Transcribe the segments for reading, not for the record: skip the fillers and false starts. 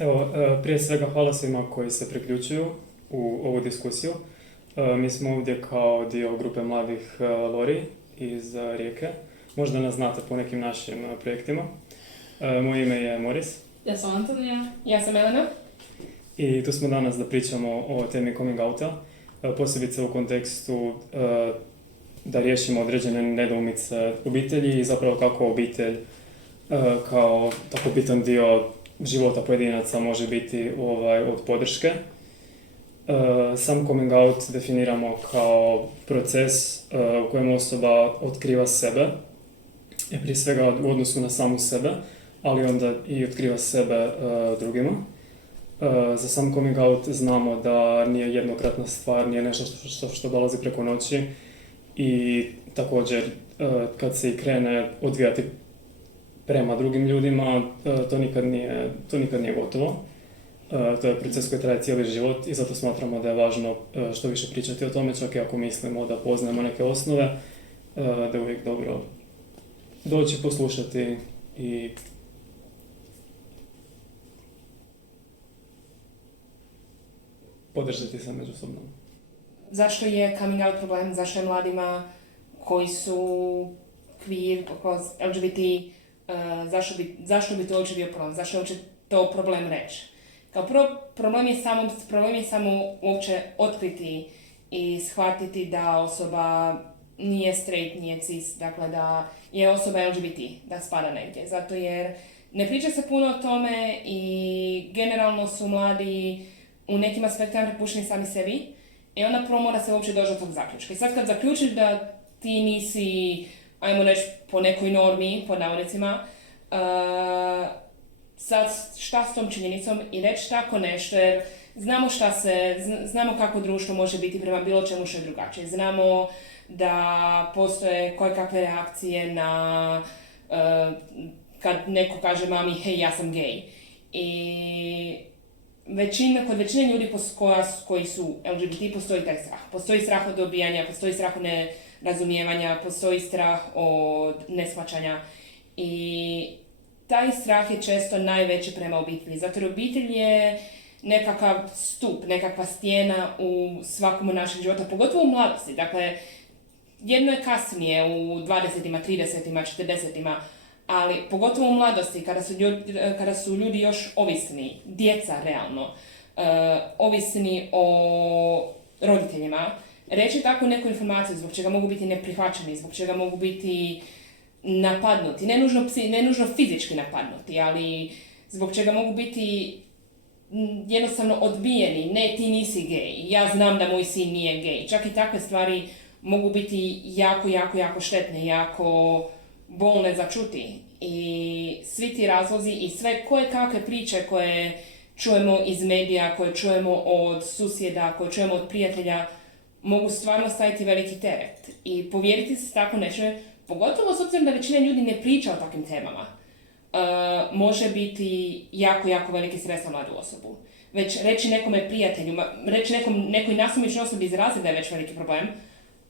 Evo, prije svega hvala svima koji se priključuju u ovu diskusiju. Mi smo ovdje kao dio grupe mladih Lori iz Rijeke. Možda nas znate po nekim našim projektima. Moje ime je Moris. Ja sam Antonija. Ja sam Elena. I tu smo danas da pričamo o temi coming outa, posebice u kontekstu da riješimo određene nedoumice obitelji i zapravo kako obitelj kao tako bitan dio života pojedinaca može biti od podrške. Sam coming out definiramo kao proces u kojem osoba otkriva sebe, prije svega u odnosu na samu sebe, ali onda i otkriva sebe drugima. Za sam coming out znamo da nije jednokratna stvar, nije nešto što dolazi preko noći i također kad se i krene odvijati prema drugim ljudima, to nikad nije gotovo. To je proces koji traje cijeli život i zato smatramo da je važno što više pričati o tome, čak i ako mislimo da poznajemo neke osnove, da je uvijek dobro doći, poslušati i podržati se međusobno. Zašto je coming out problem? Zašto je mladima koji su queer, LGBT, zašto bi to uopće bio problem? Zašto je uopće to problem reći? Kao prvo, problem je samo uopće otkriti i shvatiti da osoba nije straight, nije cis, dakle da je osoba LGBT, da spada negdje. Zato jer ne priča se puno o tome i generalno su mladi u nekim aspektima prepušteni sami sebi i onda prvo mora se uopće doći do tog zaključka. I sad kad zaključiš da ti nisi, ajmo reći, po nekoj normi, pod navodnicima, sad šta s tom činjenicom i reći tako nešto, jer znamo kako društvo može biti prema bilo čemu što je drugačije. Znamo da postoje kojekakve reakcije na kad neko kaže mami, hej, ja sam gej. I kod većine ljudi koji su LGBT postoji taj strah. Postoji strah od odbijanja, postoji strah od nerazumijevanja, postoji strah od neshvaćanja. I taj strah je često najveći prema obitelji. Zato jer obitelj je nekakav stup, nekakva stijena u svakom od naših života, pogotovo u mladosti. Dakle, jedno je kasnije u 20-ima, 30-ima, 40-ima, ali pogotovo u mladosti, kada su ljudi još ovisni, djeca realno, ovisni o roditeljima, reći tako neku informaciju zbog čega mogu biti neprihvaćeni, zbog čega mogu biti napadnuti, ne nužno fizički napadnuti, ali zbog čega mogu biti jednostavno odbijeni, ne ti nisi gej, ja znam da moj sin nije gej. Čak i takve stvari mogu biti jako štetne, jako bolne za čuti. I svi ti razlozi i sve kakve priče koje čujemo iz medija, koje čujemo od susjeda, koje čujemo od prijatelja, mogu stvarno staviti veliki teret. I povjeriti se tako nečemu, pogotovo s obzirom da većina ljudi ne priča o takvim temama, može biti jako veliki stres za mladu osobu. Već reći nekome prijatelju, reći nekoj nasumičnoj osobi izraziti da je već veliki problem,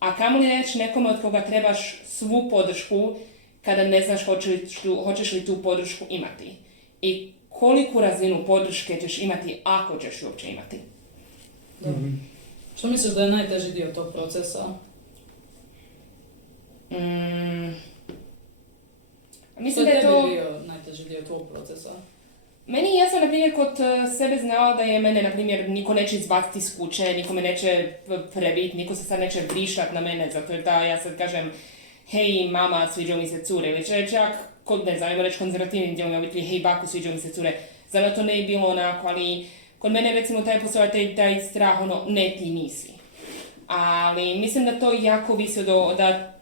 a kamoli reći nekome od koga trebaš svu podršku kada ne znaš hoćeš li tu podršku imati. I koliku razinu podrške ćeš imati ako ćeš uopće imati. Što misliš da je najteži dio tog procesa? Mislim da je to bio najteži dio tvog procesa? Ja sam, na primjer, kod sebe znala da je mene, na primjer, niko neće izbaciti iz kuće, niko me neće prebiti, niko se sad neće vrištat na mene, zato jer da ja sad kažem hej mama, sviđaju mi se cure, ili čak kod, ne znam, reći konzervativnim dijelom obitelji, hej baku, sviđaju mi se cure, zato to ne je bilo onako, ali kod mene recimo taj strah, ne ti nisi. Ali mislim da to jako visi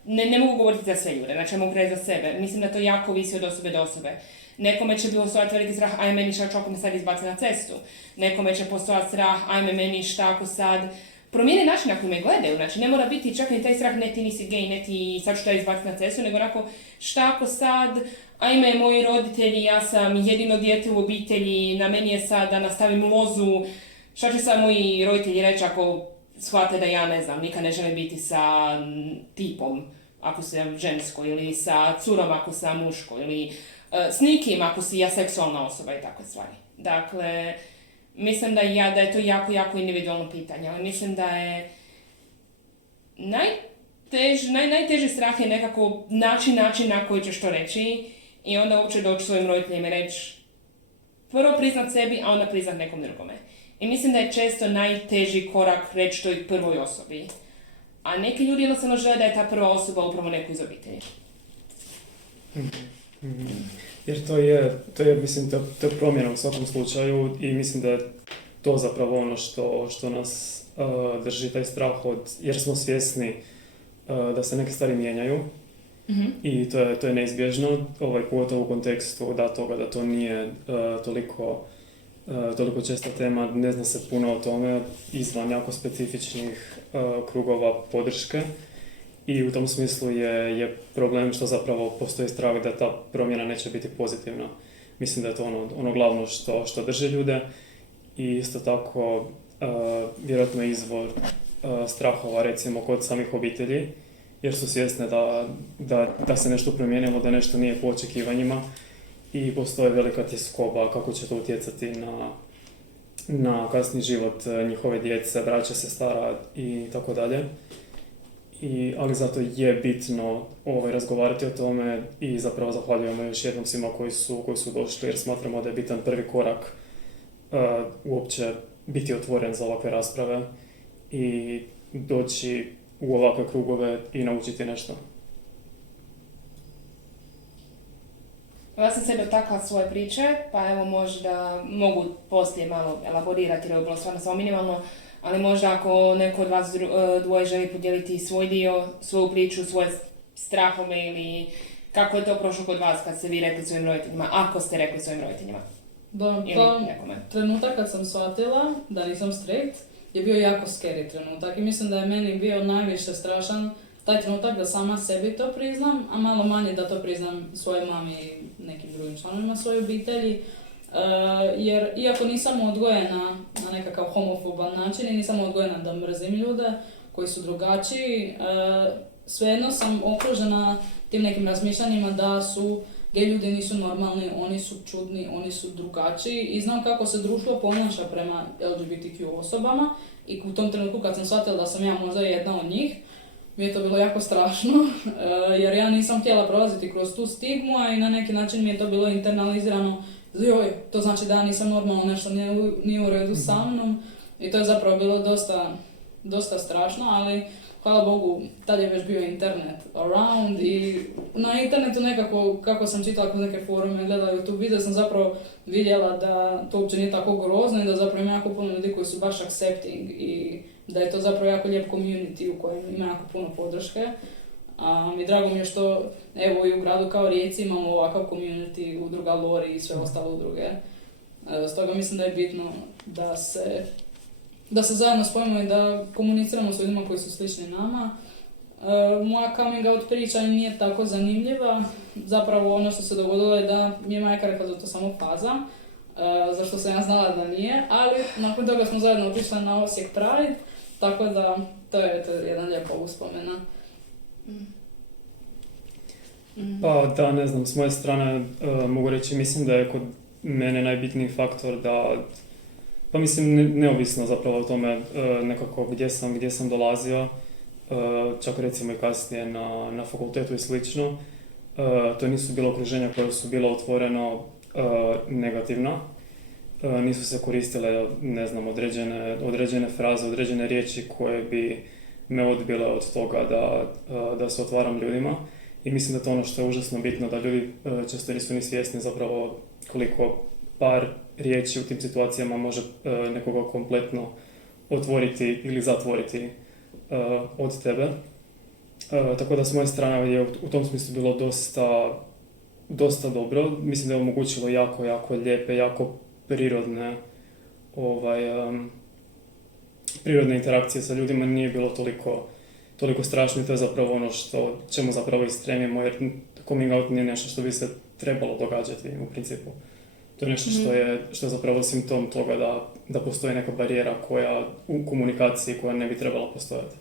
ne mogu govoriti za sve ljude, znači mogu reći za sebe, mislim da to jako visi od osobe do osobe. Nekome će postojati veliki strah, ajme meni šta ako me sad izbaci na cestu. Nekome će postojati strah, ajme meni šta ako sad promijene način na koji me gledaju. Znači ne mora biti čak ni taj strah, ne ti nisi gej, ne ti sad ću te izbaciti na cestu, nego onako šta ako sad, ajme moji roditelji, ja sam jedino dijete u obitelji, na meni je sad da nastavim lozu. Šta će sad moji roditelji reći ako shvate da ja ne znam, nikad ne želim biti sa tipom ako sam žensko, ili sa curom ako sam muško, ili s nikim ako si ja seksualna osoba i takve stvari. Dakle, mislim da je to jako, jako individualno pitanje, ali mislim da je najteži strah je nekako način na koji ćeš to reći i onda uopće doći svojim roditeljima i reći prvo priznat sebi, a onda priznat nekom drugome. I mislim da je često najteži korak reći to i prvoj osobi. A neki ljudi jednostavno žele da je ta prva osoba upravo neko iz obitelji. Jer to je mislim, to je promjena u svakom slučaju i mislim da je to zapravo ono što nas drži taj strah jer smo svjesni da se neke stvari mijenjaju i to je neizbježno, pogotovo u kontekstu toga da to nije toliko česta tema, ne zna se puno o tome izvan jako specifičnih krugova podrške i u tom smislu je problem što zapravo postoji strah da ta promjena neće biti pozitivna. Mislim da je to ono glavno što drži ljude i isto tako vjerojatno izvor strahova recimo kod samih obitelji jer su svjesne da se nešto promijenilo, da nešto nije po očekivanjima i postoji velika tjeskoba kako će to utjecati na kasni život njihove djece, braće, sestara i tako dalje. Ali zato je bitno razgovarati o tome i zapravo zahvaljujemo još jednom svima koji su došli jer smatramo da je bitan prvi korak uopće biti otvoren za ovakve rasprave i doći u ovakve krugove i naučiti nešto. Ja sam se dotakla svoje priče, pa evo možda mogu poslije malo elaborirati jer je bilo stvarno samo minimalno, ali možda ako neko od vas dvoje želi podijeliti svoj dio, svoju priču, svoje strahove ili kako je to prošlo kod vas kad ste vi rekli svojim roditeljima, ako ste rekli svojim roditeljima. Da, pa trenutak kad sam shvatila da nisam straight je bio jako scary trenutak i mislim da je meni bio najviše strašan taj trenutak da sama sebi to priznam, a malo manje da to priznam svojoj mami i nekim drugim članovima svoje obitelji. Jer iako nisam odgojena na nekakav homofoban način i nisam odgojena da mrzim ljude koji su drugačiji, svejedno sam okružena tim nekim razmišljanjima da su gej ljudi nisu normalni, oni su čudni, oni su drugačiji i znam kako se društvo ponaša prema LGBTQ osobama i u tom trenutku kad sam shvatila da sam ja možda jedna od njih, mi je to bilo jako strašno, jer ja nisam htjela prolaziti kroz tu stigmu, a i na neki način mi je to bilo internalizirano, joj, to znači da ja nisam normalno, nešto nije u redu sa mnom i to je zapravo bilo dosta strašno, ali hvala Bogu, tad je već bio internet around i na internetu nekako, kako sam čitala kroz neke forume, gledala YouTube video, sam zapravo vidjela da to uopće nije tako grozno i da zapravo ima jako puno ljudi koji su baš accepting i da je to zapravo jako lijep community u kojem ima jako puno podrške. I drago mi je što evo i u gradu kao Rijeci imamo ovakav community, udruga Lori i sve ostale udruge. Stoga mislim da je bitno da se zajedno spojimo i da komuniciramo s ljudima koji su slični nama. Moja coming out priča nije tako zanimljiva. Zapravo ono što se dogodilo je da mi je majka rekla da je to samo faza, za što sam ja znala da nije, ali nakon toga smo zajedno otišli na Osijek Pride, tako da to je jedan lijepo uspomena. Pa da, ne znam, s moje strane mogu reći, mislim da je kod mene najbitniji faktor da, pa mislim neovisno zapravo o tome nekako gdje sam dolazio, čak recimo i kasnije na fakultetu i slično, to nisu bilo okruženja koje su bilo otvoreno negativna, nisu se koristile, ne znam, određene fraze, određene riječi koje bi me odbile od toga da se otvaram ljudima. I mislim da to ono što je užasno bitno, da ljudi često nisu ni svjesni zapravo koliko par riječi u tim situacijama može nekoga kompletno otvoriti ili zatvoriti od tebe. Tako da s moje strane je u tom smislu bilo dosta dobro. Mislim da je omogućilo jako, jako lijepe, jako prirodne interakcije sa ljudima. Nije bilo toliko strašno i to je zapravo ono čemu zapravo i stremimo, jer coming out nije nešto što bi se trebalo događati u principu. To je nešto što je zapravo simptom toga da postoji neka barijera u komunikaciji koja ne bi trebala postojati.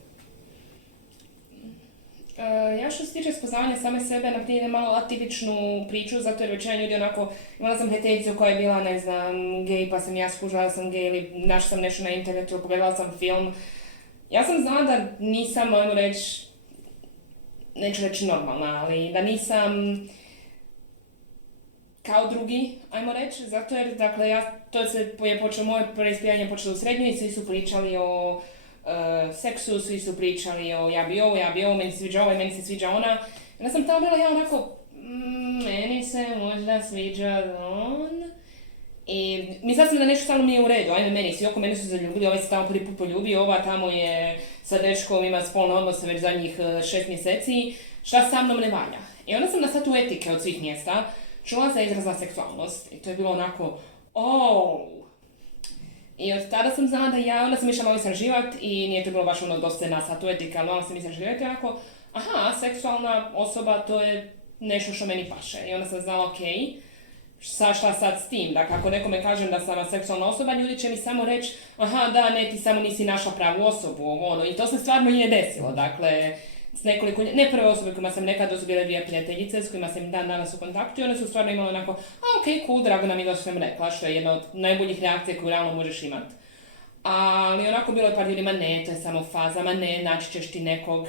Ja što se tiče spoznavanja same sebe, na primjer malo atipičnu priču, zato jer većina ljudi onako, imala sam prijateljicu koja je bila, ne znam, gej, pa sam ja skužila da sam gej ili našla sam nešto na internetu, pogledala sam film. Ja sam znala da nisam, ajmo reći, neću reći normalna, ali da nisam kao drugi, ajmo reći, zato jer, dakle, to je počelo, moje preispitivanje počelo u srednjoj i svi su pričali o seksu, svi su pričali o ja bi ovo, meni se sviđa ovaj, meni se sviđa ona. Onda sam tamo bila ja onako, meni se možda sviđa on. I mislila sam da nešto stvarno nije u redu, ajme meni, svi oko mene su zaljubili, ovaj se tamo prvi put poljubio, ova tamo je sa dečkom, ima spolne odnose već zadnjih 6 mjeseci, šta sa mnom ne valja. I onda sam na satu etike od svih mjesta čula za izraz za seksualnost i to je bilo onako, I od tada sam znala da onda sam išla malo istraživati i nije to bilo baš ono dosta na satu etike, ali malo sam istraživati i onako, seksualna osoba to je nešto što meni paše. I onda sam znala, šta sad s tim? Dakle, ako nekome kažem da sam seksualna osoba, ljudi će mi samo reći, da, ne, ti samo nisi našla pravu osobu, I to se stvarno nije desilo, dakle, s nekoliko, ne prve osobe kojima sam nekada su bile 2 prijateljice s kojima sam dan danas u kontaktu i one su stvarno imale onako, cool, drago nam je da sam rekla, što je jedna od najboljih reakcija koju realno možeš imati. Ali onako bilo je par ljudi, ma ne, to je samo faza, ma ne, naći ćeš ti nekog.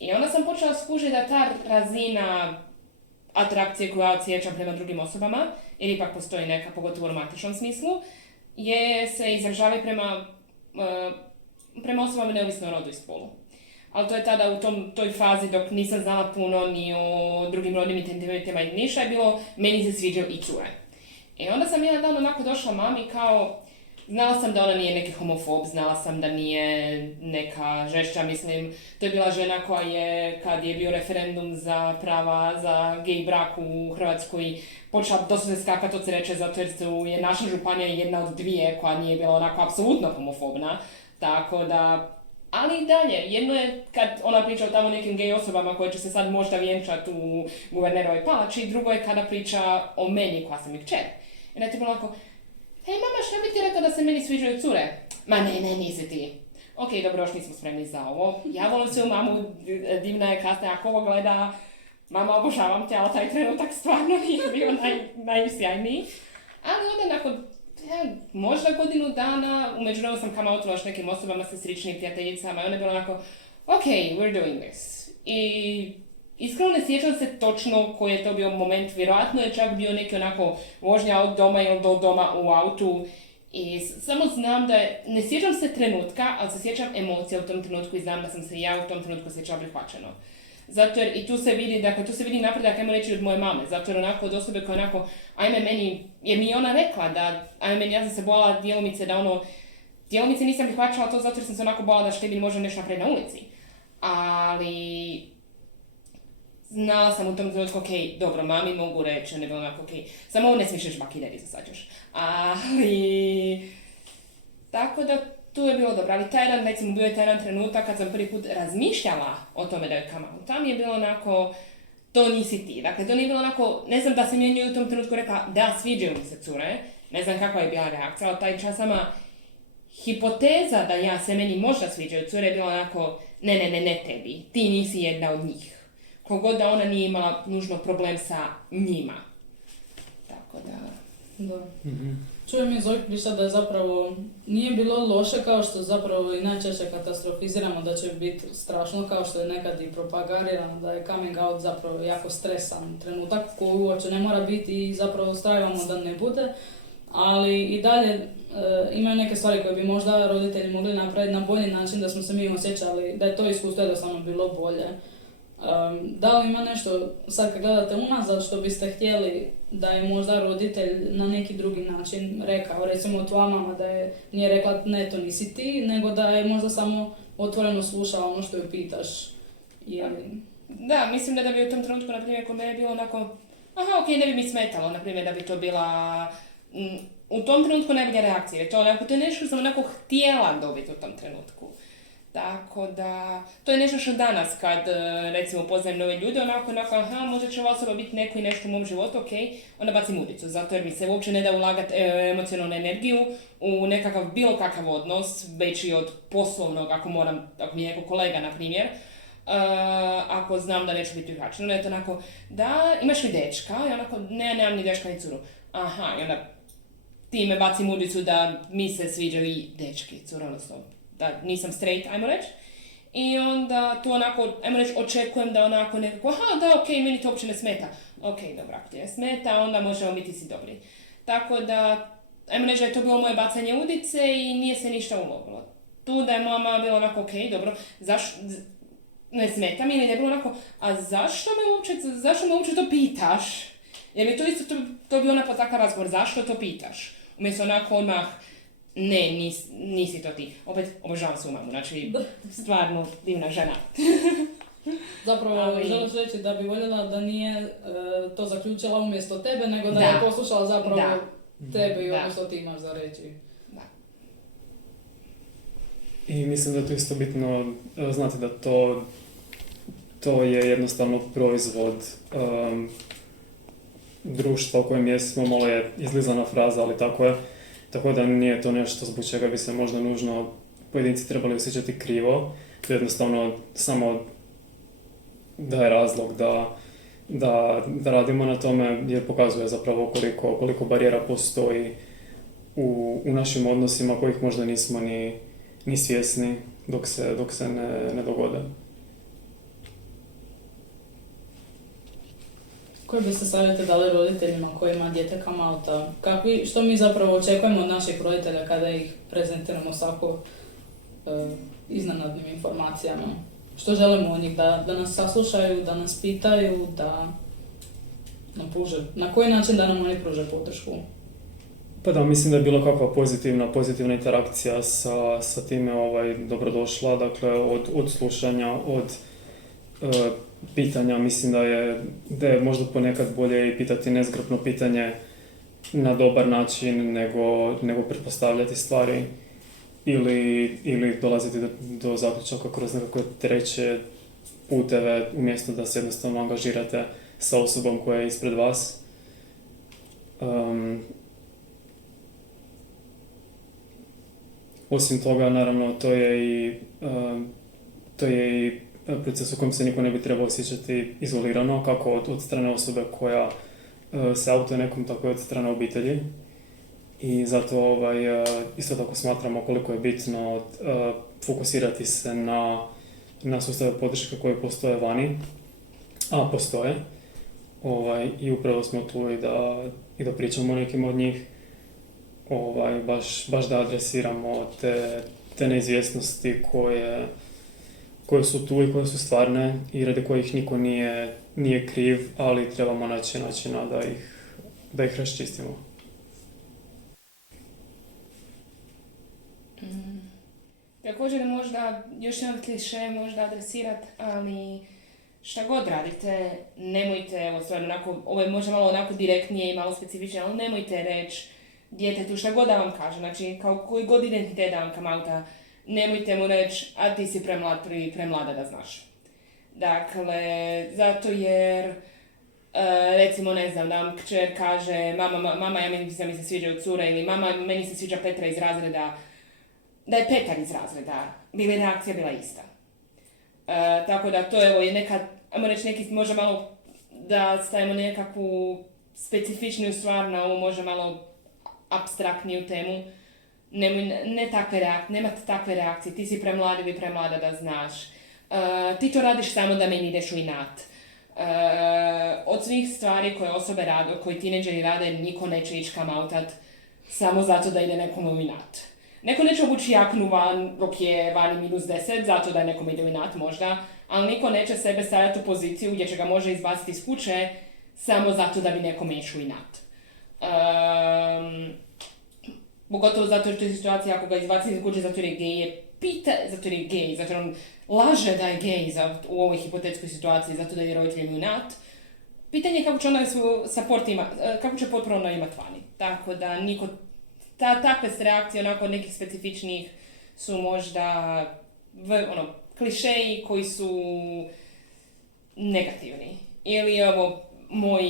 I onda sam počela skužiti da ta razina atrakcije koju ja osjećam prema drugim osobama, jer ipak postoji neka, pogotovo u romantičnom smislu, se izražava prema osobama neovisno o rodu i spolu. Ali to je tada u toj fazi dok nisam znala puno ni o drugim rodnim identitetima i ništa je bilo, meni se sviđaju i cure. I onda sam jedan dan onako došla mami kao, znala sam da ona nije neki homofob, znala sam da nije neka žešća, mislim, to je bila žena koja je, kad je bio referendum za prava za gej brak u Hrvatskoj, počela dosta se skakati, to se reče, zato jer je naša županija jedna od 2 koja nije bila onako apsolutno homofobna, tako da. Ali i dalje, jedno je kad ona priča o tamo nekim gej osobama koje će se sad možda vjenčati u guvernerovoj palači, drugo je kada priča o meni koja sam i kćer. I onda je to bilo onako, hej mama, šta bi ti rekla da se meni sviđaju cure? Ma ne, nisi ti. Ok, dobro, još nismo spremni za ovo. Ja volim svoju mamu, divna je kasna, ako ovo gleda, mama obožavam te, ali taj trenutak stvarno nije bio najsjajniji. Ali onda nakon možda godinu dana, u međuvremenu sam come outila s nekim osobama sa sličnim prijateljicama i onda je bilo onako, we're doing this. I iskreno ne sjećam se točno koji je to bio moment, vjerojatno je čak bio neki onako vožnja od doma ili do doma u autu i samo znam da ne sjećam se trenutka, ali se sjećam emocija u tom trenutku i znam da sam se ja u tom trenutku sjećala prihvaćeno. Zato jer i tu se vidi napredak, ajmo reći, od moje mame, zato jer onako od osobe koja onako, ajme meni, jer mi je ona rekla da, ajme meni, ja sam se bojala djelomice nisam prihvaćala to zato jer sam se onako bojala da će tebi možda nešto napraviti na ulici. Ali, znala sam u tom trenutku, dobro, mami mogu reći, ne bilo onako, samo ovo ne smiješ još bakideri zasađaš. Ali, tako da, tu je bilo dobro, ali taj dan, recimo, bio je taj dan trenutak kad sam prvi put razmišljala o tome da je come out. Tam je bilo onako, to nisi ti. Dakle, to nije bilo onako, ne znam da sam njoj u tom trenutku rekla, da, sviđaju mi se cure, ne znam kakva je bila reakcija, ali taj čas sama hipoteza da meni možda sviđaju cure je bila onako, ne tebi, ti nisi jedna od njih. Kogod da ona nije imala nužno problem sa njima. Tako da. Mm-hmm. Čujem iz ovih priča da je zapravo nije bilo loše kao što zapravo i najčešće katastrofiziramo da će biti strašno, kao što je nekad i propagarirano da je coming out zapravo jako stresan trenutak koji uopće ne mora biti i zapravo ustrajavamo da ne bude, ali i dalje imaju neke stvari koje bi možda roditelji mogli napraviti na bolji način da smo se mi osjećali, da je to iskustvo jednostavno bilo bolje. Da li ima nešto, sad kad gledate unazad, što biste htjeli da je možda roditelj na neki drugi način rekao, recimo tvoja mama da je nije rekla ne to nisi ti, nego da je možda samo otvoreno slušala ono što ju pitaš. Da, mislim da bi u tom trenutku, na primjer, kod mene bilo onako, ne bi mi smetalo, na primjer, da bi to bila u tom trenutku najbolja reakcija, jer to je nešto što sam onako htjela dobiti u tom trenutku. Tako da, to je nešto što danas kad, recimo, poznajem nove ljude, onako, možda će ova osoba biti neko i nešto u mom životu, onda bacim udicu, zato jer mi se uopće ne da ulagati emocionalnu energiju u nekakav bilo kakav odnos, već i od poslovnog, ako mi je neko kolega, na primjer, ako znam da neću biti prihvaćena. Onda je to onako, da, imaš li dečka? I onako, ne, nemam ni dečka ni curu. Aha, i onda ti me bacim udicu da mi se sviđaju i dečki, cura, odnosno da nisam straight, ajmo reći. I onda tu onako, ajmo reći, očekujem da onako nekako, aha, da, okej, meni to uopće ne smeta. Okej, dobro, ako ti ne smeta, onda možemo biti si dobri. Tako da, ajmo reći da je to bilo moje bacanje udice i nije se ništa ulovilo. Tu da je mama bila onako, okej, dobro, ne smeta mi, ili je bilo onako, a zašto me uopće to pitaš? Jer mi to isto, to bi onako takav razgovor, zašto to pitaš? Umjesto onako odmah, ne, nisi to ti. Opet, obožavam svoju mamu, znači, stvarno divna žena. Zapravo, želiš reći da bi voljela da nije to zaključila umjesto tebe, nego da je poslušala zapravo tebe i ono što ti imaš za reći. Da. I mislim da je to isto bitno, znate da to je jednostavno proizvod društva u kojem jesmo, malo je izlizana fraza, ali tako je. Tako da nije to nešto zbog čega bi se možda nužno pojedinci trebali osjećati krivo. To je jednostavno samo daje razlog da radimo na tome, jer pokazuje zapravo koliko barijera postoji u našim odnosima kojih možda nismo ni svjesni dok se ne dogode. Koje biste savjete dali roditeljima koji ima dijete kao Malta? Što mi zapravo očekujemo od naših roditelja kada ih prezentiramo s ovako iznenadnim informacijama? Što želimo od njih? Da nas saslušaju, da nas pitaju, da nam pruže? Na koji način da nam oni pruže podršku? Pa da, mislim da je bilo kakva pozitivna interakcija sa time dobrodošla. Dakle, od slušanja, od pitanja, mislim da je možda ponekad bolje i pitati nezgrapno pitanje na dobar način nego pretpostavljati stvari ili dolaziti do zaključaka kroz nekakve treće puteve umjesto da se jednostavno angažirate sa osobom koja je ispred vas. Osim toga, naravno, to je i proces u kojem se niko ne bi trebao osjećati izolirano, kako od strane osobe koja se autuje nekom, tako i od strane obitelji. I zato isto tako smatramo koliko je bitno fokusirati se na sustave podrške koje postoje vani, a postoje. I upravo smo tu i da pričamo o nekim od njih, baš da adresiramo te neizvjesnosti koje su tu i koje su stvarne i radi kojih niko nije kriv, ali trebamo naći načina da ih raščistimo. Također možda još jedan kliše možda adresirati, ali šta god radite, nemojte, ovo je možda malo onako direktnije i malo specifičnije, ali nemojte reći djetetu šta god da vam kaže, znači kao koji god identitet da vam come outa, nemojte mu reći, a ti si premlada da znaš. Dakle, zato jer, recimo, ne znam, da vam kćer kaže, mama, meni se sviđaju cure, ili mama, meni se sviđa Petra iz razreda, da je Petar iz razreda, bi li reakcija bila ista. Tako da to je nekad, ajmo reći neki, možda malo da stavimo nekakvu specifičniju stvar na ovu možda malo apstraktniju temu. Nemate takve reakcije, ti si premlada ili premlada da znaš. Ti to radiš samo da meni ideš u inat. Od svih stvari koje osobe rade, koje tineđeri rade, niko neće ići come outat samo zato da ide nekome u inat. Neko neće obući jaknu van dok je vani -10, zato da je nekome ide u inat možda, ali niko neće sebe stavljati u poziciju gdje će ga može izbaciti iz kuće samo zato da bi nekome išao u inat. Pogotovo zato jer to je situacija ako ga izbaci iz kuće zato jer je gej, zato jer on laže da je gej u ovoj hipotetskoj situaciji, zato da je roditeljem u inat. Pitanje je kako će onda kako će potpuno onda imati vani. Tako da niko, takve reakcije onako nekih specifičnih su možda klišeji koji su negativni. Ili ovo moj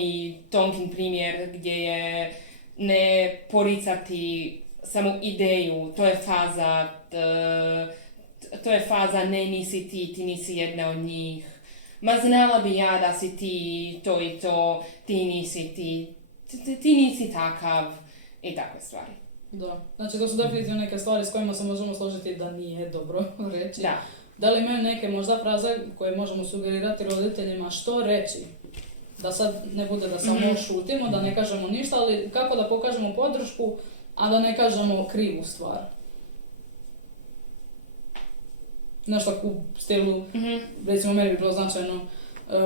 Tonkin primjer gdje je ne poricati samo ideju, to je faza, to je faza ne nisi ti nisi jedna od njih. Ma znala bi ja da si ti to i to, ti nisi ti nisi takav i takve stvari. Da, znači to su definitivno neke stvari s kojima se možemo složiti da nije dobro reći. Da. Da li imaju neke možda fraze koje možemo sugerirati roditeljima što reći? Da sad ne bude da samo šutimo, da ne kažemo ništa, ali kako da pokažemo podršku, a da ne kažemo krivu stvar. Nešto u stilu, recimo meni bi bilo značajno,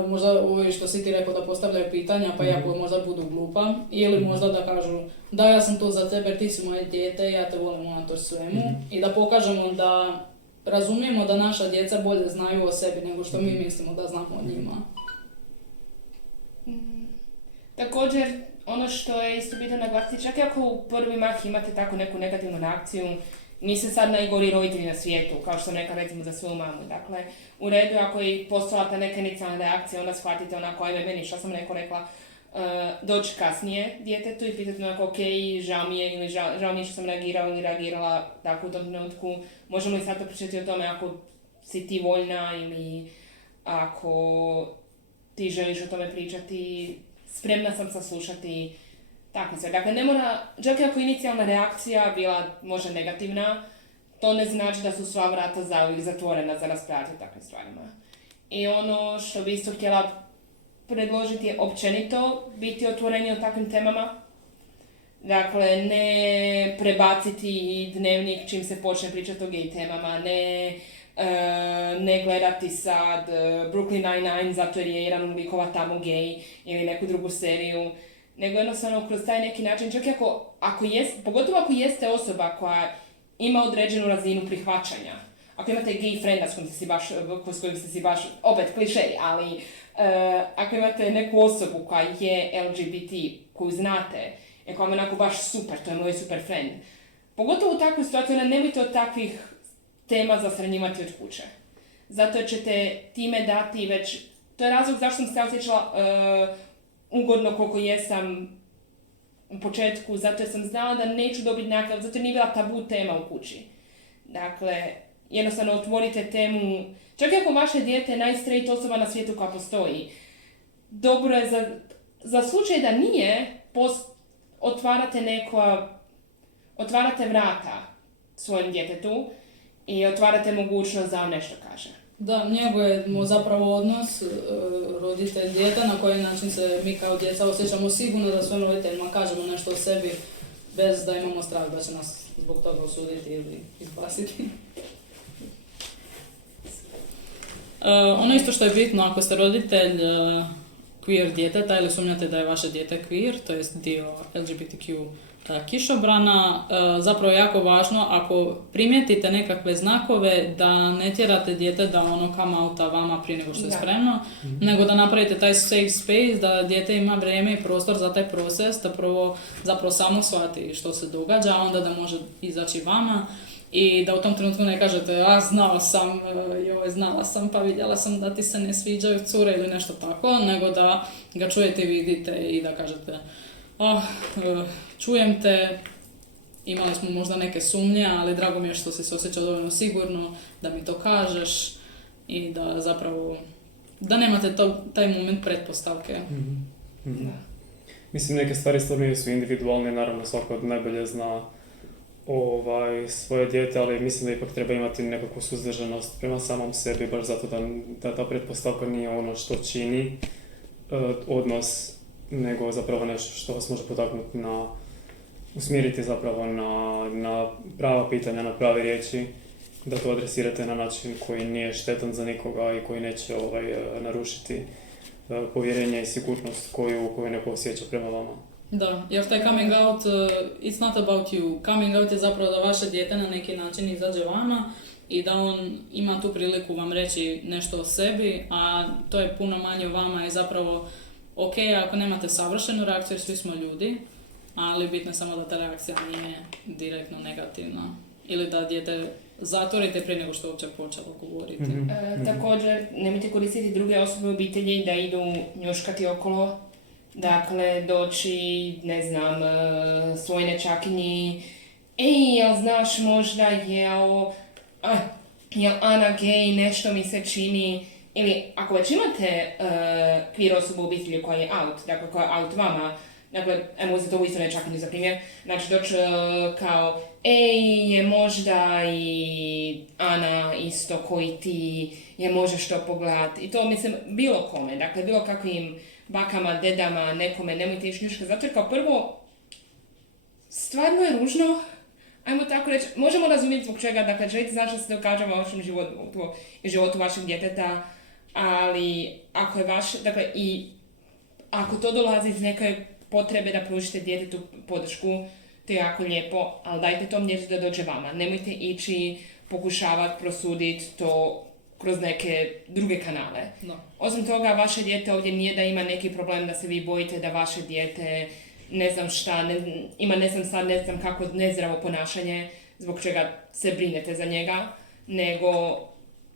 možda ovo što si ti rekao da postavljaju pitanja, pa iako možda budu glupa, ili možda da kažu da ja sam tu za tebe, ti si moje dijete, ja te volim unatoč svemu, i da pokažemo da razumijemo da naša djeca bolje znaju o sebi nego što mi mislimo da znamo o njima. Također, ono što je isto bitno naglasiti, čak i ako u prvi mah imate tako neku negativnu reakciju, niste sad najgori roditelji na svijetu, kao što sam rekla recimo za svoju mamu. Dakle, u redu je ako je postala ta neka inicijalna reakcija, onda shvatite onako, ajme meni, što sam rekla, doći kasnije djetetu i pitati onako, ok, žao mi je ili žao mi je što sam reagirala ili reagirala tako u tom trenutku. Možemo li sad pričati o tome ako si ti voljna ili ako ti želiš o tome pričati, spremna sam saslušati, tako se. Dakle, ne mora, čak i ako inicijalna reakcija bila možda negativna, to ne znači da su sva vrata zauvijek zatvorena za raspravljati o takvim stvarima. I ono što bi isto htjela predložiti je općenito biti otvoreni o takvim temama. Dakle, ne prebaciti dnevnik čim se počne pričati o gej temama, ne gledati sad Brooklyn Nine-Nine zato jer je jedan od likova tamo gej ili neku drugu seriju, nego jednostavno kroz taj neki način, čak i ako jest, pogotovo ako jeste osoba koja ima određenu razinu prihvaćanja. Ako imate gay frienda s kojim ste si baš, opet klišej, ali ako imate neku osobu koja je LGBT, koju znate, i koja je onako baš super, to je moj super friend. Pogotovo u takvoj situaciji, nemojte od takvih tema zasranjivati od kuće. Zato ćete time dati već, to je razlog zašto sam se osjećala ugodno koliko jesam u početku, zato jer sam znala da neću dobiti nekakav, zato jer nije bila tabu tema u kući. Dakle, jednostavno otvorite temu, čak i ako vaše dijete je najstraight osoba na svijetu koja postoji, dobro je za slučaj da nije, otvarate vrata svojem djetetu i otvarate mogućnost da on nešto kaže. Da, njegujemo zapravo odnos roditelj-dijete, na koji način se mi kao djeca osjećamo sigurno da svojim roditeljima kažemo nešto o sebi bez da imamo strah da će nas zbog toga osuditi ili izbaciti. Ono isto što je bitno, ako ste roditelj queer djeteta ili sumnjate da je vaše dijete queer, to jest dio LGBTQ kišobrana, zapravo je jako važno ako primijetite nekakve znakove da ne tjerate dijete da ono come outa vama prije nego što je spremno, nego da napravite taj safe space, da dijete ima vrijeme i prostor za taj proces, da prvo zapravo samo shvati što se događa, a onda da može izaći vama i da u tom trenutku ne kažete znala sam pa vidjela sam da ti se ne sviđaju cure ili nešto tako, nego da ga čujete i vidite i da kažete čujem te, imali smo možda neke sumnje, ali drago mi je što si se osjećao dovoljno sigurno da mi to kažeš i da zapravo, da nemate taj moment pretpostavke. Mislim, neke stvari stvarno su individualne, naravno svako najbolje zna svoje dijete, ali mislim da ipak treba imati nekakvu suzdržanost prema samom sebi, baš zato da ta pretpostavka nije ono što čini odnos, nego zapravo nešto što vas može potaknuti usmjeriti zapravo na prava pitanja, na prave riječi, da to adresirate na način koji nije štetan za nikoga i koji neće narušiti povjerenje i sigurnost koju neko osjeća prema vama. Da, jer taj coming out, it's not about you. Coming out je zapravo da vaše dijete na neki način izađe vama i da on ima tu priliku vam reći nešto o sebi, a to je puno manje o vama i zapravo ok, ako nemate savršenu reakciju, jer svi smo ljudi, ali bitno je samo da ta reakcija nije direktno negativna. Ili da dijete zatvorite prije nego što je uopće počelo govoriti. Također, nemojte koristiti druge osobe u obitelji da idu njuškati okolo. Dakle, doći, ne znam, svoj nečakinji, jel znaš možda, jel Ana gej, nešto mi se čini, ili ako već imate queer osobu u obitelji koja je out, dakle koja je out vama, dakle, ajmo uzeti ovo isto ne čak ni za primjer, znači doći kao, je možda i Ana isto koji ti, je možeš to pogledati. I to mislim bilo kome, dakle bilo kakvim bakama, dedama, nekome, nemojte ići njuška, zato jer kao prvo, stvarno je ružno, ajmo tako reći, možemo razumjeti zbog čega, dakle želite znači da se događa u vašem životu i životu vašeg djeteta, ali ako je dakle i ako to dolazi iz neke potrebe da pružite djetetu podršku, to je jako lijepo, ali dajte tom djetetu da dođe vama. Nemojte ići pokušavati prosuditi to kroz neke druge kanale. No. Osim toga, vaše dijete ovdje nije da ima neki problem da se vi bojite da vaše dijete ne znam šta, ima ne znam kako nezdravo ponašanje zbog čega se brinete za njega, nego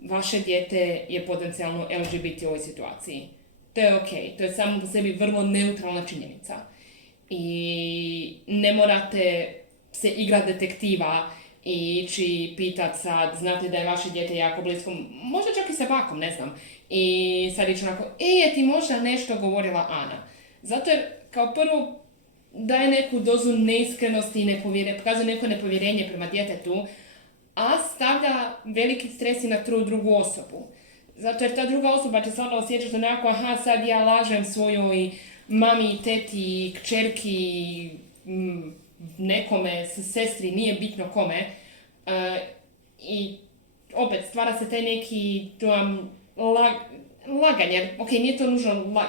vaše dijete je potencijalno LGBT u ovoj situaciji. To je okej, to je samo po sebi vrlo neutralna činjenica. I ne morate se igrati detektiva i ići pitat sad, znate da je vaše dijete jako blisko, možda čak i sa bakom, ne znam. I sad ići onako, je ti možda nešto govorila Ana. Zato jer kao prvo daje neku dozu neiskrenosti i pokazuje neko nepovjerenje prema djetetu, a stavlja veliki stres i na drugu osobu. Zato jer ta druga osoba će stvarno osjećati onako, sad ja lažem svojoj mami, teti, kćerki, nekome, sestri, nije bitno kome. I opet stvara se taj neki laganje, jer nije to nužno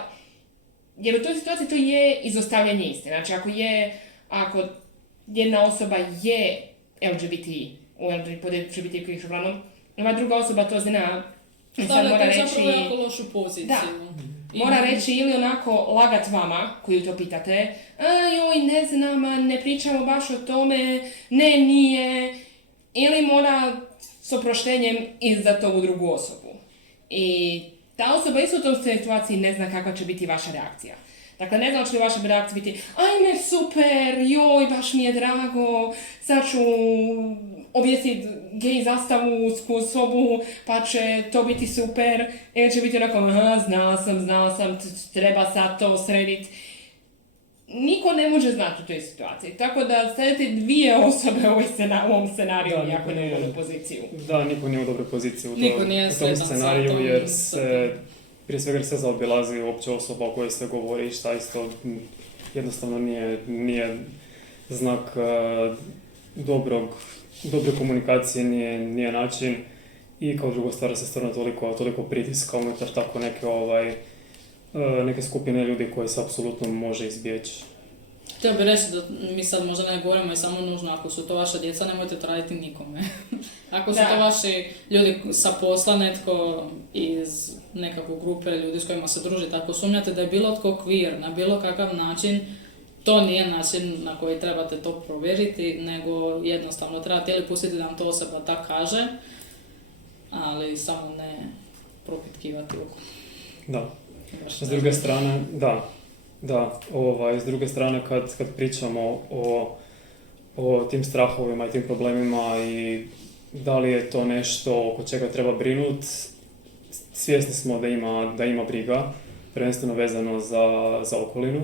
jer u toj situaciji to je izostavljanje istine. Znači ako jedna osoba je LGBT, u LGBT uglavnom, ova druga osoba to zna, sad mora reći... Zapravo jako lošu poziciju. Da. Mora reći ili onako lagat vama, koju to pitate, ne znam, ne pričamo baš o tome, ne, nije, ili mora s oproštenjem izdati ovu drugu osobu. I ta osoba isto u tom situaciji ne zna kakva će biti vaša reakcija. Dakle, ne znam će li vaša reakcija biti, ajme super, joj, baš mi je drago, sad ću objesiti gej zastavu u sobu, pa će to biti super, ili će biti onako, znala sam, treba sad to srediti. Niko ne može znati u toj situaciji, tako da stavite dvije osobe u ovom scenariju jako neugodnu poziciju. Da, niko nije u dobroj poziciji u tom scenariju, jer se prije svega se zaobilazi uopće osoba o kojoj se govori, šta isto jednostavno nije znak dobre komunikacije, nije način. I kao drugo stvara se stvarno toliko pritiska unutar tako neke skupine ljudi koje se apsolutno može izbjeći. Htio bih reći da mi sad možda ne govorimo i samo nužno, ako su to vaša djeca, nemojte to raditi nikome. Ako su to vaši ljudi sa posla, netko iz nekakve grupe ljudi s kojima se družite, ako sumnjate da je bilo tko queer na bilo kakav način, to nije način na koji trebate to provjeriti, nego jednostavno trebate ili pustiti da vam to osoba tak kaže, ali samo ne propitkivati oko. Da. S druge strane, s druge strane kad pričamo o tim strahovima i tim problemima i da li je to nešto oko čega treba brinuti, svjesni smo da ima briga, prvenstveno vezano za okolinu.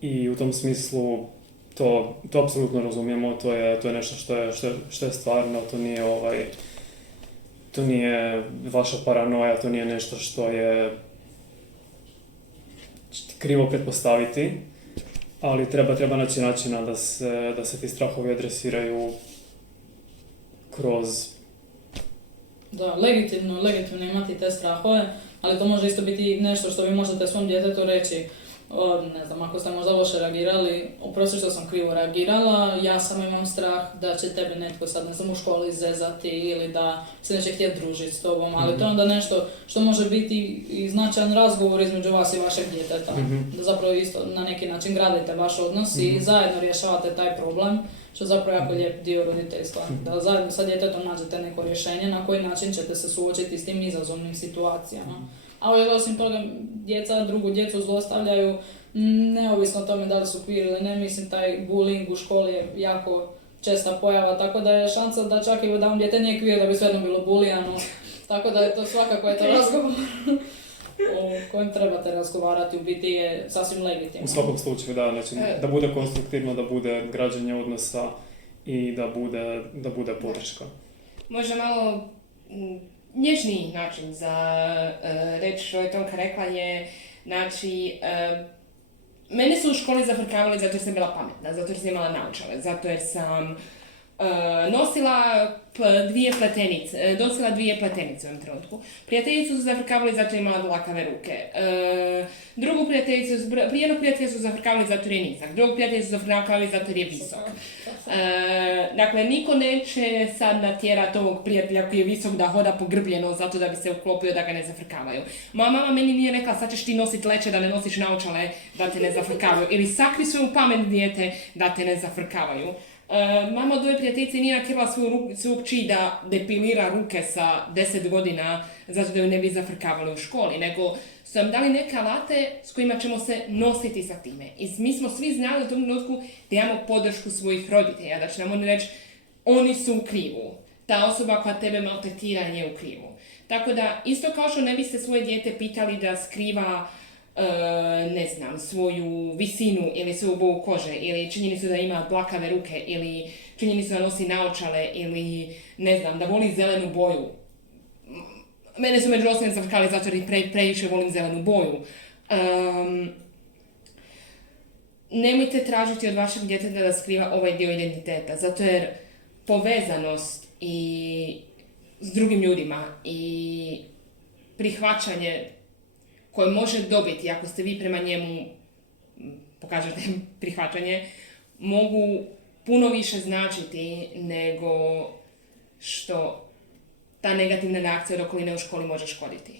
I u tom smislu to apsolutno razumijemo, to je nešto što je stvarno, to nije vaša paranoja, to nije nešto što je krivo pretpostaviti, ali treba naći načina da se ti strahovi adresiraju kroz... Da, legitimno imati te strahove, ali to može isto biti nešto što vi možete svom djetetu reći. Ne znam, ako ste možda loše reagirali, oprosti što sam krivo reagirala, ja samo imam strah da će tebi netko sad, ne znam, u školi zezati ili da se neće htjeti družiti s tobom, ali to je onda nešto što može biti i značajan razgovor između vas i vašeg djeteta. Da zapravo isto na neki način gradite vaš odnos i zajedno rješavate taj problem, što je zapravo jako lijep dio roditeljstva. Da zajedno sa djetetom nađete neko rješenje na koji način ćete se suočiti s tim izazovnim situacijama. A osim toga, drugu djecu zlostavljaju, neovisno o tome da li su queer ili ne, mislim taj bullying u školi je jako česta pojava, tako da je šansa da čak i da on dijete nije kvir, da bi svejedno bilo bulijano. Tako da je to svakako je to razgovor o kojem trebate razgovarati, u biti je sasvim legitimno. U svakom slučaju, da, znači, da bude konstruktivno, da bude građenje odnosa i da bude podrška. Možda malo nježniji način za reći što je Tonka rekla je, znači, mene su u školi zafrkavali zato jer sam bila pametna, zato jer sam imala naočale, zato jer sam nosila dvije pletenice u ovom trenutku. Prijateljicu su zafrkavali zato jer imala dlakave ruke. Jednog prijatelja su zafrkavali zato jer je nizak. Drugog prijatelja su zafrkavali zato jer je visok. Dakle, niko neće sad natjerati ovog prijatelja koji je visok da hoda pogrbljeno zato da bi se uklopio da ga ne zafrkavaju. Moja mama meni nije rekla sad ćeš ti nositi leće da ne nosiš naočale da te ne zafrkavaju. Ili sakri svoju pamet dijete da te ne zafrkavaju. Mama od ove prijateljice nije nakirala svoju kći da depilira ruke sa 10 godina zato da ju ne bi zafrkavali u školi, nego su nam dali neke alate s kojima ćemo se nositi sa time. I mi smo svi znali u tom trenutku da imamo podršku svojih roditelja, da će nam oni reći oni su u krivu. Ta osoba koja tebe maltretira je u krivu. Tako da, isto kao što ne biste svoje dijete pitali da skriva svoju visinu ili svoju boju kože ili činjenicu da ima dlakave ruke ili činjenicu da nosi naočale ili da voli zelenu boju. Mene su među ostalim zafrkali zato jer previše volim zelenu boju. Nemojte tražiti od vašeg djeteta da skriva ovaj dio identiteta, zato jer povezanost i s drugim ljudima i prihvaćanje koje može dobiti ako ste vi prema njemu pokažete prihvaćanje, mogu puno više značiti nego što ta negativna reakcija od okoline u školi može škoditi.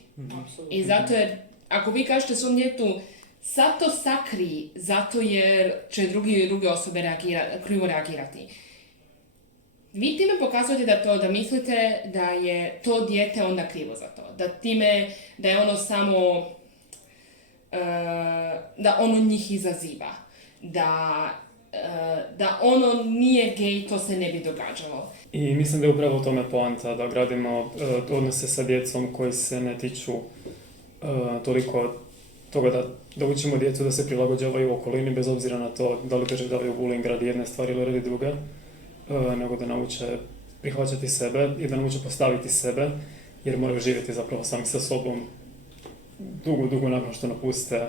I zato jer, ako vi kažete svom djetetu sad to sakri zato jer će druge osobe krivo reagirati, vi time pokazujete da mislite da je to dijete onda krivo za to. Da je ono samo da ono njih izaziva, da ono nije gej, to se ne bi događalo. I mislim da je upravo u tome poanta, da gradimo odnose sa djecom koji se ne tiču toliko toga da učimo djecu da se prilagođavaju okolini, bez obzira na to da li doživljavaju bullying radi jedne stvari ili radi druge, nego da nauče prihvaćati sebe i da nauče postaviti sebe, jer moraju živjeti zapravo sami sa sobom dugo nakon što napuste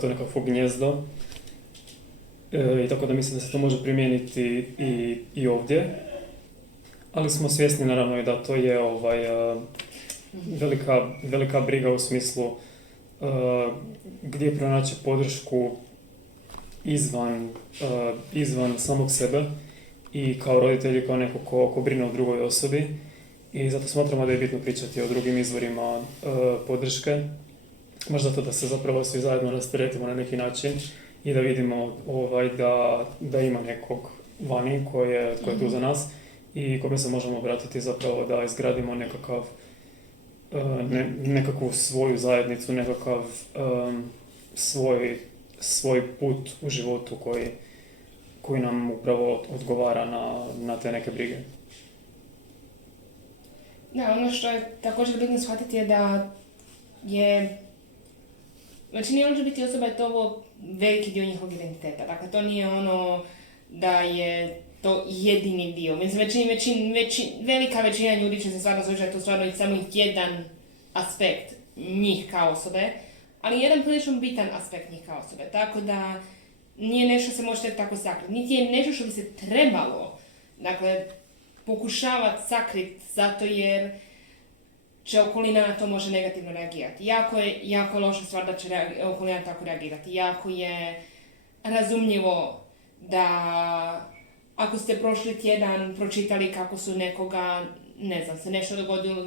to nekakvo gnjezdo. I tako da mislim da se to može primijeniti i ovdje. Ali smo svjesni naravno i da to je velika briga u smislu gdje pronaći podršku izvan samog sebe i kao roditelji, kao neko ko brine o drugoj osobi. I zato smatramo da je bitno pričati o drugim izvorima podrške. Možda to da se zapravo svi zajedno rasteretimo na neki način i da vidimo da ima nekog vani koji je tu za nas i kome se možemo obratiti zapravo da izgradimo nekakvu svoju zajednicu, nekakav svoj put u životu koji nam upravo odgovara na te neke brige. Da, ono što je također bitno shvatiti je da je većini LGBT osoba je to ovo veliki dio njihovog identiteta. Dakle, to nije ono da je to jedini dio. Mislim, velika većina ljudi će se stvarno složiti da je to stvarno samo jedan aspekt njih kao osobe, ali jedan prilično bitan aspekt njih kao osobe. Tako da nije nešto se možete tako sakriti. Niti je nešto što bi se trebalo, pokušavati sakriti zato jer će okolina na to može negativno reagirati. Jako je loša stvar da će okolina tako reagirati. Jako je razumljivo da ako ste prošli tjedan pročitali kako su nekoga, se nešto dogodilo,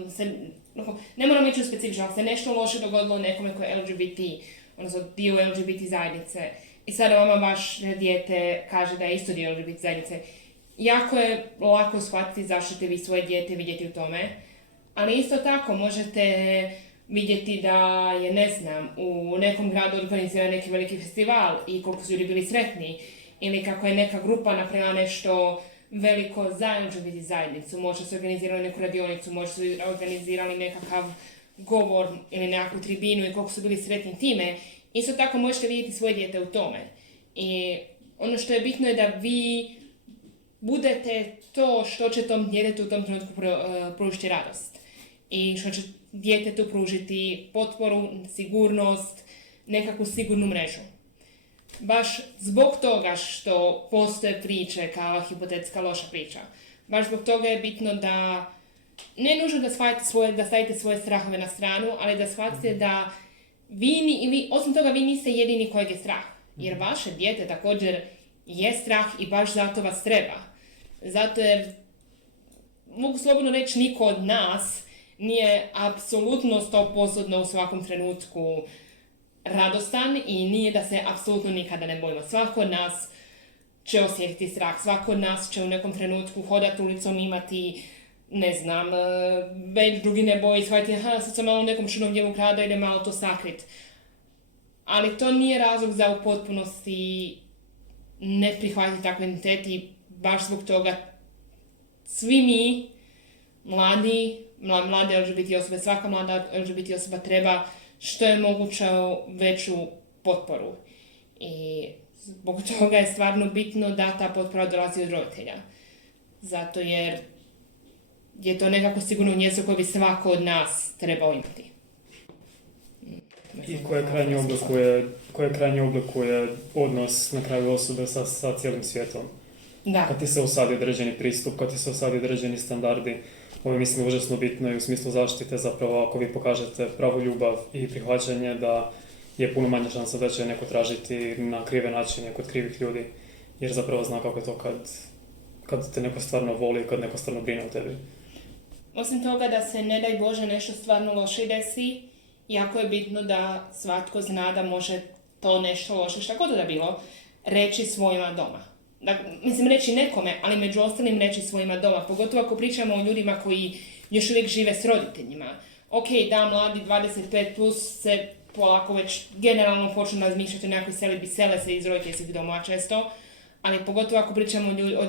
ne moram ići u specifično, ali se nešto loše dogodilo nekome koji je LGBT, odnosno dio LGBT zajednice, i sada vama baš dijete kaže da je isto dio LGBT zajednice. Jako je lako shvatiti zašto ćete vi svoje dijete vidjeti u tome, ali isto tako možete vidjeti da je, u nekom gradu organizira neki veliki festival i koliko su ljudi bili sretni, ili kako je neka grupa napravila nešto veliko zajedno biti zajednicu, možda su organizirali neku radionicu, možda su organizirali nekakav govor ili nekakvu tribinu i koliko su bili sretni time, isto tako možete vidjeti svoje dijete u tome. I ono što je bitno je da vi budete to što će tom djetetu u tom trenutku pružiti radost. I što će djetetu pružiti potporu, sigurnost, nekakvu sigurnu mrežu. Baš zbog toga što postoje priče kao hipotetska loša priča. Baš zbog toga je bitno da ne nužno da stavite svoje strahove na stranu, ali da shvatite da osim toga vi niste jedini kojeg je strah. Jer vaše dijete također je strah i baš zato vas treba. Zato jer, mogu slobodno reći, niko od nas nije apsolutno 100% u svakom trenutku radostan i nije da se apsolutno nikada ne bojimo. Svako od nas će osjetiti strah, svako od nas će u nekom trenutku hodati ulicom, imati, ne znam, već drugi ne boji, shvatiti, sad sam malo u nekom širnom dijelu grada, ide malo to sakrit. Ali to nije razlog za u potpunosti ne prihvatiti takve identiteti i baš zbog toga svi mi, mlade LGBT osobe, svaka mlada LGBT osoba treba što je moguće veću potporu. I zbog toga je stvarno bitno da ta potpora dolazi od roditelja. Zato jer je to nekako sigurno mjesto koje bi svako od nas trebao imati. I koje krajnje oblikuje odnos na kraju osobe sa cijelim svijetom. Da. Kad ti se usadi određeni pristup, kad ti se usadi određeni standardi, ovo je, mislim, užasno bitno i u smislu zaštite, zapravo ako vi pokažete pravu ljubav i prihvaćanje, da je puno manja šansa da će neko tražiti na krive načine kod krivih ljudi, jer zapravo zna kako je to kad te neko stvarno voli, kad neko stvarno brine o tebi. Osim toga da se, ne daj Bože, nešto stvarno loše desi, jako je bitno da svatko zna da može to nešto loše, šta god da bilo, reći svojima doma. Mislim, reći nekome, ali među ostalim reći svojima doma, pogotovo ako pričamo o ljudima koji još uvijek žive s roditeljima. Ok, da, mladi 25 plus se polako već generalno počnu razmišljati o nekakvoj selidbi, sele se iz roditeljskih domova često, ali pogotovo ako pričamo o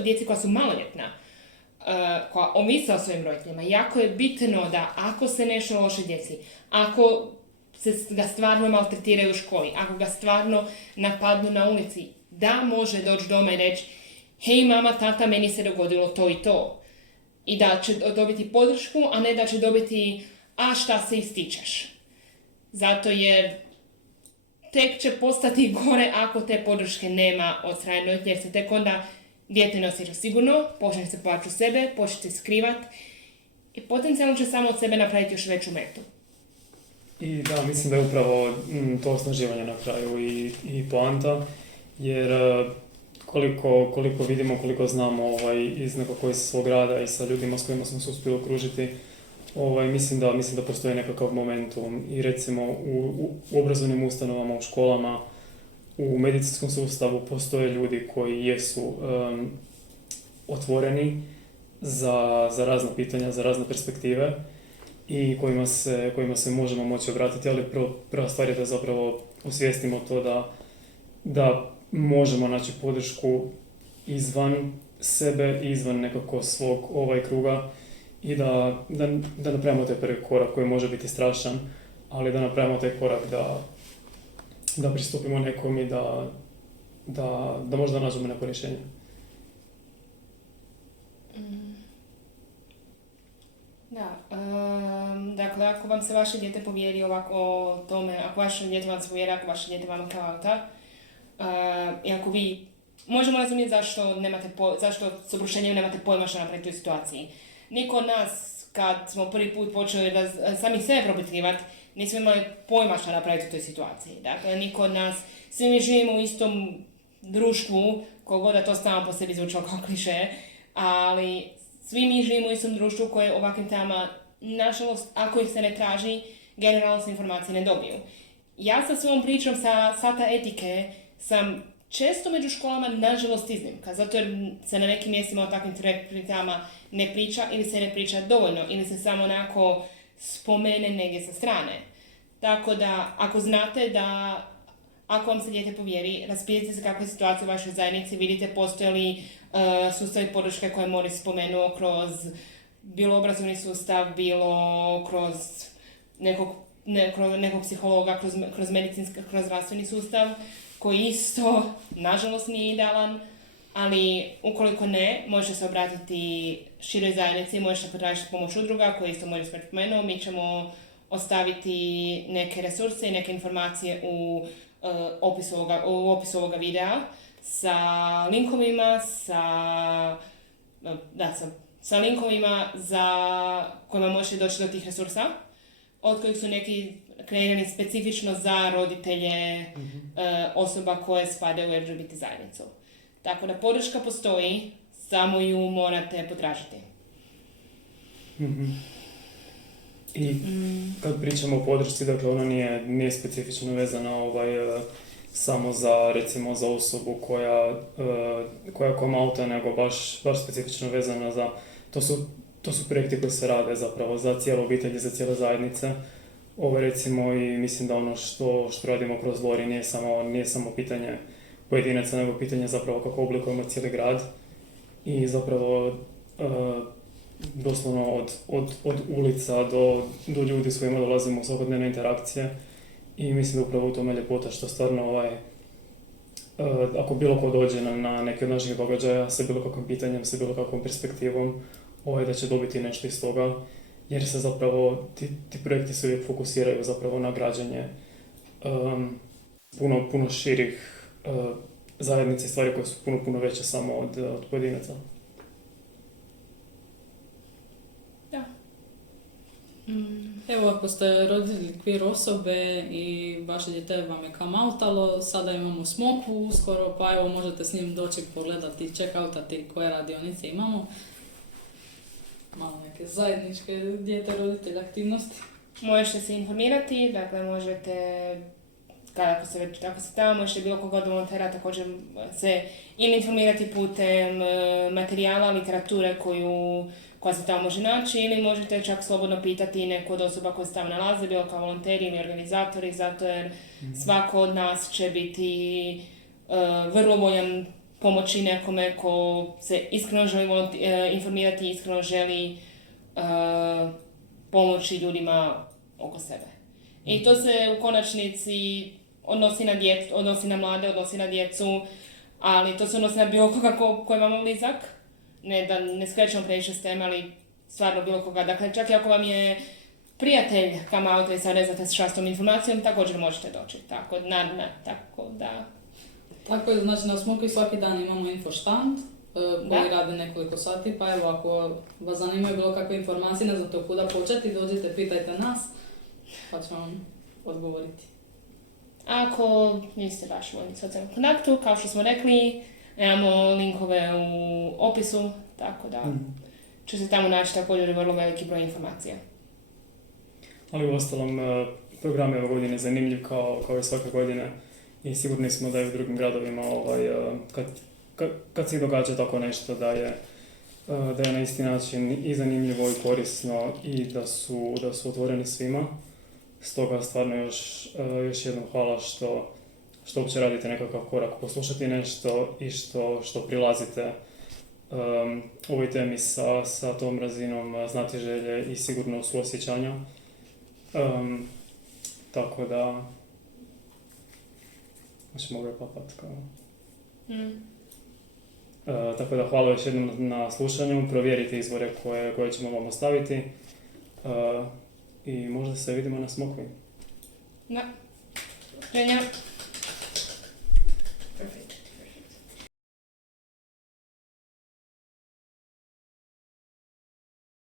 djeci koja su maloljetna, koja ovise o svojim roditeljima, jako je bitno da ako se nešto loše djeci, ako ga stvarno maltretiraju u školi, ako ga stvarno napadnu na ulici, da može doći doma i reći, hej mama, tata, meni se dogodilo to i to. I da će dobiti podršku, a ne da će dobiti, a šta se ističeš. Zato jer tek će postati gore ako te podrške nema od strane roditelja, jer se tek onda dijete ne osjeća sigurno, počne se plaći u sebe, počne se skrivat i potencijalno će samo od sebe napraviti još veću metu. I da, mislim da je upravo to osnaživanje na kraju i poanta, jer koliko vidimo, koliko znamo iz nekako iz svog rada i sa ljudima s kojima smo se uspjeli okružiti, mislim da postoji nekakav momentum i recimo u obrazovnim ustanovama, u školama, u medicinskom sustavu postoje ljudi koji jesu otvoreni za razna pitanja, za razne perspektive i kojima se možemo moći obratiti, ali prva stvar je da zapravo osvijestimo to da možemo naći podršku izvan sebe, izvan nekako svog kruga i da napravimo taj prvi korak koji može biti strašan, ali da napravimo taj korak da pristupimo nekom i da možda nađemo neko rješenje. Da, dakle, ako vam se vaše dijete povjeri ovako o tome, ako vaše dijete vam se povjeri, ako vaše dijete vam kao auta, i ako vi, možemo razumjeti zašto s obrušenjem nemate pojma što napraviti u situaciji. Niko od nas, kad smo prvi put počeli da sami sebe propitkivati, nismo imali pojma što napraviti u toj situaciji. Dakle, niko od nas, svi mi živimo u istom društvu, kogod da to samo po sebi zvučalo kao kliše, ali svi mi živimo u istom društvu koje ovakvim temama, nažalost, ako ih se ne traži, generalno se informacije ne dobiju. Ja sa svojom pričom sa sata etike sam često među školama, nažalost, iznimka, zato jer se na nekim mjestima o takvim temama ne priča ili se ne priča dovoljno ili se samo onako spomene negdje sa strane. Tako da, ako znate da ako vam se dijete povjeri, raspitajte se kakva je situacija u vašoj zajednici, vidite postoje li sustavi podrške koje Moris spomenuo kroz bilo obrazovni sustav, bilo kroz nekog psihologa, kroz zdravstveni sustav, koji isto, nažalost, nije idealan, ali ukoliko ne, možete se obratiti široj zajednici, možete potražiti pomoć udruga koje isto Moris spomenuo. Mi ćemo ostaviti neke resurse i neke informacije u opisu ovoga videa sa linkovima, sa linkovima za kojima možete doći do tih resursa, od kojih su neki kreirani specifično za roditelje osoba koje spadaju u LGBT zajednicu. Tako da podrška postoji, samo ju morate potražiti. I kad pričamo o podršci, dakle ona nije specifično vezana samo za, recimo, za osobu koja koma auta, nego baš specifično vezana za, to su projekti koji se rade zapravo za cijelu obitelj i za cijele zajednice. Ovo recimo, i mislim da ono što radimo kroz Lori nije samo pitanje pojedinaca, nego pitanje zapravo kako oblikujemo cijeli grad i zapravo doslovno od ulica do ljudi s kojima dolazimo u svakodnevne interakcije. I mislim da upravo u tome ljepota što stvarno ako bilo ko dođe na neki od naših događaja sa bilo kakvim pitanjem, sa bilo kakvom perspektivom, da će dobiti nešto iz toga, jer se zapravo ti projekti se uvijek fokusiraju zapravo na građenje puno širih zajednice i stvari koje su puno veće samo od pojedinaca. Da. Evo, ako ste roditelji queer osobe i vaše dijete vam je come outalo, sada imamo Smokvu uskoro, pa evo možete s njim doći pogledati, checkoutati koje radionice imamo. Malo neke zajedničke dijete-roditelj aktivnosti. Možete se informirati, dakle možete, ako ste tamo, možete bilo koga od volontera također se ili informirati putem materijala, literature koja se tamo može naći, ili možete čak slobodno pitati neku od osoba koje se tamo nalaze, bilo kao volonteri ili organizatori, zato jer svako od nas će biti vrlo voljan pomoći nekome ko se iskreno želi informirati, iskreno želi pomoći ljudima oko sebe. I to se u konačnici odnosi na djecu, odnosi na mlade, odnosi na djecu, ali to se odnosi na bilo koga ko je vama blizak. Ne da ne skrećemo previše s teme, ali stvarno bilo koga. Dakle, čak i ako vam je prijatelj come outa i sad ne znate šta s tom informacijom, također možete doći. Tako da... Tako je, znači na Smokvi svaki dan imamo infoštand koji radi nekoliko sati, pa evo ako vas zanimaju bilo kakve informacije, ne znate kuda početi, dođite, pitajte nas, pa ćemo vam odgovoriti. Ako niste baš u socijalnom kontaktu, kao što smo rekli, imamo linkove u opisu, tako da će se tamo naći također vrlo veliki broj informacija. Ali u ostalom, program je ove godine zanimljiv kao i svake godine i sigurni smo da je u drugim gradovima kad se događa tako nešto da je na isti način i zanimljivo i korisno i da su otvoreni svima. Stoga stvarno još jednom hvala što uopće radite nekakav korak poslušati nešto i što prilazite ovoj temi sa tom razinom znatiželje i sigurno suosjećanja. Tako da ćemo ga papat kao. Tako da hvala još jednom na slušanju, provjerite izvore koje ćemo vam ostaviti i možda se vidimo na Smokvi. Da. Ženja.